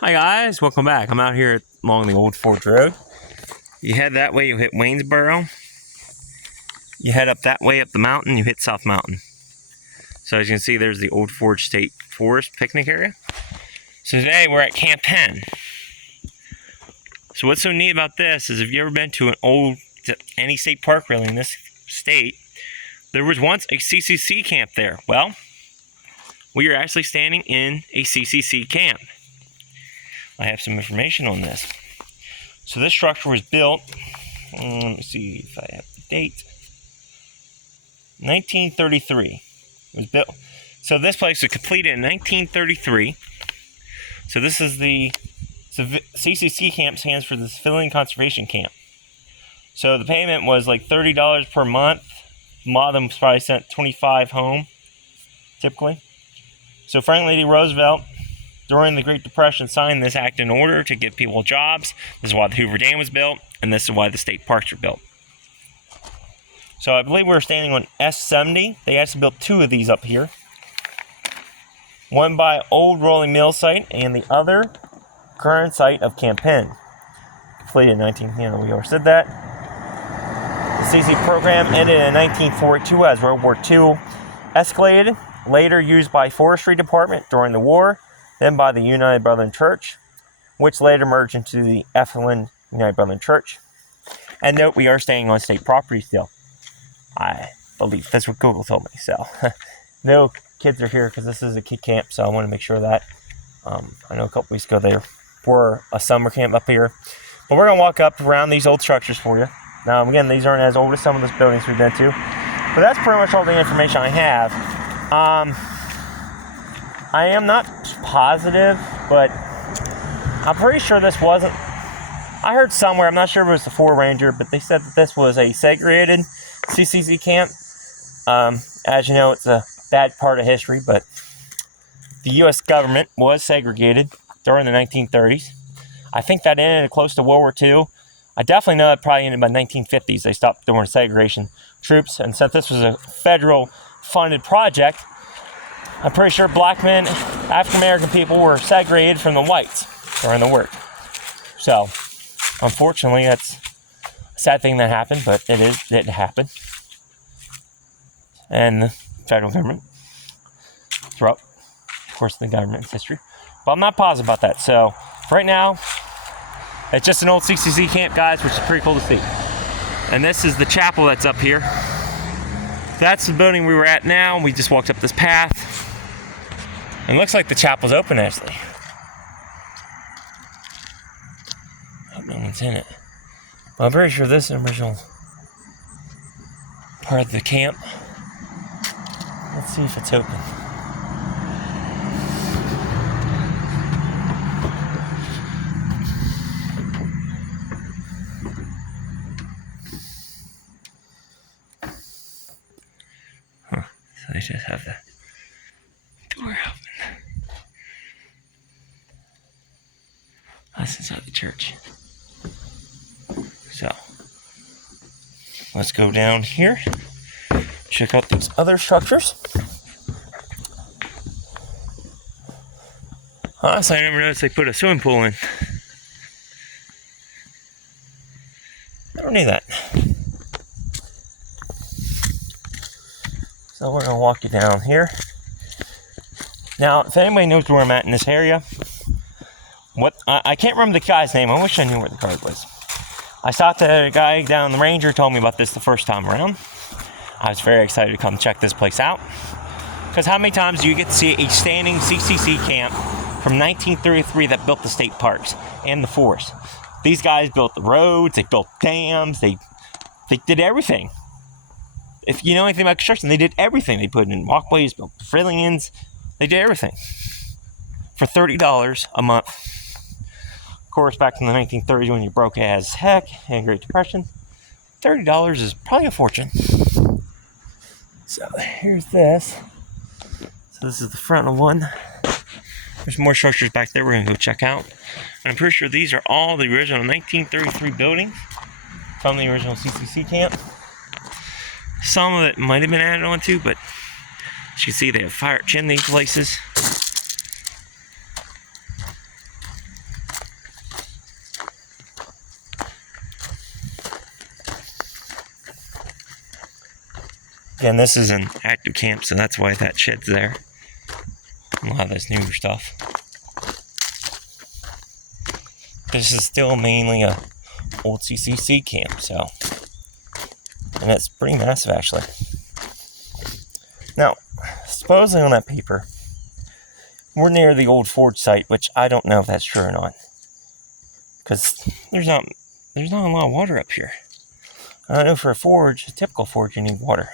Hi guys, welcome back. I'm out here along the Old Forge Road. You head that way, you hit Waynesboro. You head up that way up the mountain, you hit South Mountain. So as you can see, there's the Old Forge State Forest picnic area. So today we're at Camp Penn. So what's so neat about this is if you've ever been to any state park really in this state, there was once a CCC camp there. Well, we are actually standing in a CCC camp. I have some information on this. So this structure was built, let me see if I have the date, 1933. It was built. So this place was completed in 1933. So this is the CCC camp stands for the Civilian Conservation Camp. So the payment was like $30 per month. A lot of them probably sent 25 home, typically. So Franklin D. Roosevelt, during the Great Depression, signed this act in order to give people jobs. This is why the Hoover Dam was built, and this is why the state parks were built. So I believe we're standing on S70. They actually built two of these up here. One by Old Rolling Mill site, and the other current site of Camp Penn. Completed in we already said that. The CC program ended in 1942 as World War II escalated, later used by Forestry Department during the war, then by the United Brethren Church, which later merged into the Effingham United Brethren Church. And note, we are staying on state property still. I believe that's what Google told me. So, no kids are here because this is a kid camp, so I want to make sure of that. I know a couple weeks ago they were a summer camp up here. But we're going to walk up around these old structures for you. Now, again, these aren't as old as some of those buildings we've been to. But that's pretty much all the information I have. I am not positive, but I'm pretty sure this wasn't. I heard somewhere, I'm not sure if it was the Ford Ranger, but they said that this was a segregated CCC camp. As you know, it's a bad part of history, but the U.S. government was segregated during the 1930s. I think that ended close to World War II. I definitely know it probably ended by 1950s. They stopped doing segregation troops, and since this was a federal funded project, I'm pretty sure black men, African American people were segregated from the whites during the war. So, unfortunately, that's a sad thing that happened, but it happened. And the federal government throughout, of course, the government's history. But I'm not positive about that. So, right now, it's just an old CCC camp, guys, which is pretty cool to see. And this is the chapel that's up here. That's the building we were at now. We just walked up this path. And it looks like the chapel's open, actually. Hope no one's in it. But I'm pretty sure this is the original part of the camp. Let's see if it's open. Huh. So they just have the door open. That's inside the church. So, let's go down here. Check out these other structures. Honestly, I never noticed they put a swimming pool in. Never knew that. So we're going to walk you down here. Now, if anybody knows where I'm at in this area, I can't remember the guy's name. I wish I knew where the guy was. I stopped at a guy down the Ranger told me about this the first time around. I was very excited to come check this place out. Because how many times do you get to see a standing CCC camp from 1933 that built the state parks and the forest? These guys built the roads, they built dams, they did everything. If you know anything about construction, they did everything. They put in walkways, built pavilions, they did everything. For $30 a month. Of course, back in the 1930s when you broke as heck and Great Depression, $30 is probably a fortune. So here's this. So this is the front of one. There's more structures back there we're going to go check out. And I'm pretty sure these are all the original 1933 buildings from the original CCC camp. Some of it might have been added on to, but as you can see, they have fire chimney places. Again, this is an active camp, so that's why that shed's there. A lot of this newer stuff. This is still mainly a old CCC camp, so, and it's pretty massive actually. Now, supposedly on that paper, we're near the old forge site, which I don't know if that's true or not, because there's not a lot of water up here. I know for a forge, a typical forge, you need water.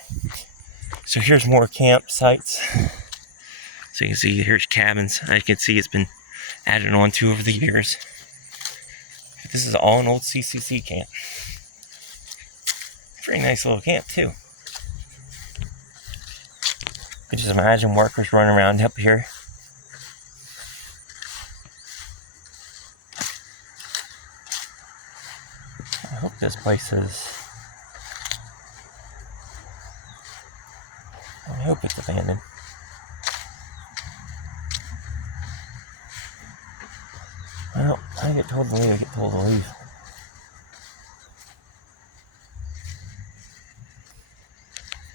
So here's more campsites. So you can see here's cabins. I can see it's been added on to over the years. But this is all an old CCC camp. Pretty nice little camp too. You can just imagine workers running around up here. I hope this place is... I hope it's abandoned. Well, I get told to leave, I get told to leave.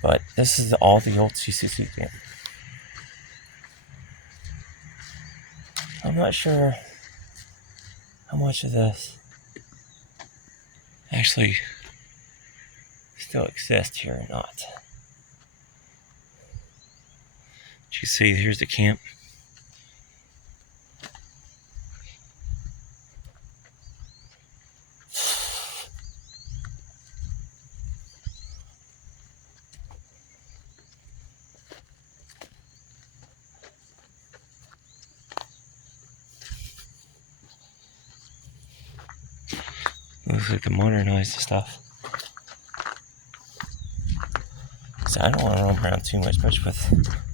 But this is all the old CCC camp. I'm not sure how much of this actually still exists here or not. You see, here's the camp. Looks like the modernized stuff. So I don't want to roam around too much with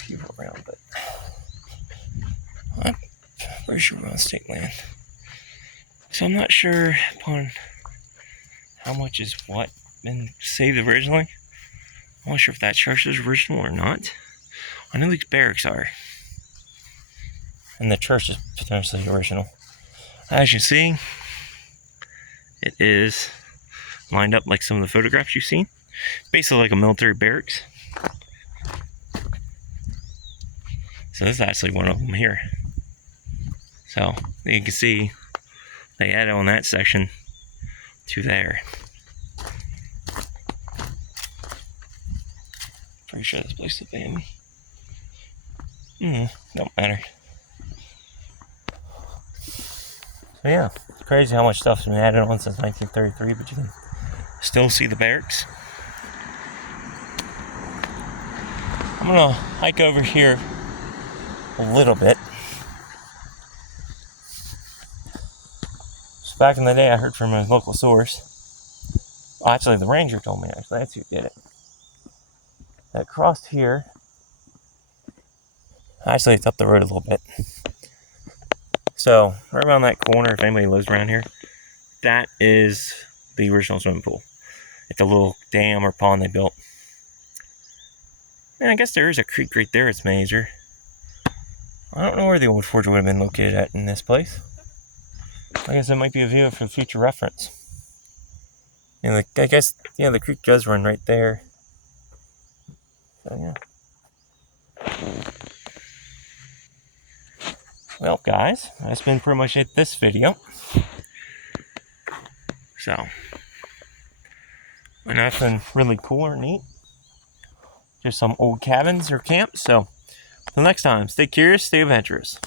people around, but I'm pretty sure we're on state land. So I'm not sure upon how much is what been saved originally. I'm not sure if that church is original or not. I know these barracks are. And the church is potentially original. As you see, it is lined up like some of the photographs you've seen. Basically like a military barracks. So this is actually one of them here. So you can see they added on that section to there. Pretty sure this place is abandoned. Don't matter. So yeah, it's crazy how much stuff's been added on since 1933, but you can still see the barracks. I'm gonna hike over here a little bit. So back in the day, I heard from a local source. Well, actually, the ranger told me. Actually, that's who did it. That crossed here. Actually, it's up the road a little bit. So right around that corner, if anybody lives around here, that is the original swimming pool. It's a little dam or pond they built. And I guess there is a creek right there. It's major. I don't know where the old forge would have been located at in this place. I guess it might be a view for future reference. And I guess, yeah, the creek does run right there. So, yeah. Well, guys, that's been pretty much it this video. So, nothing really cool or neat. Just some old cabins or camps. So, until next time, stay curious, stay adventurous.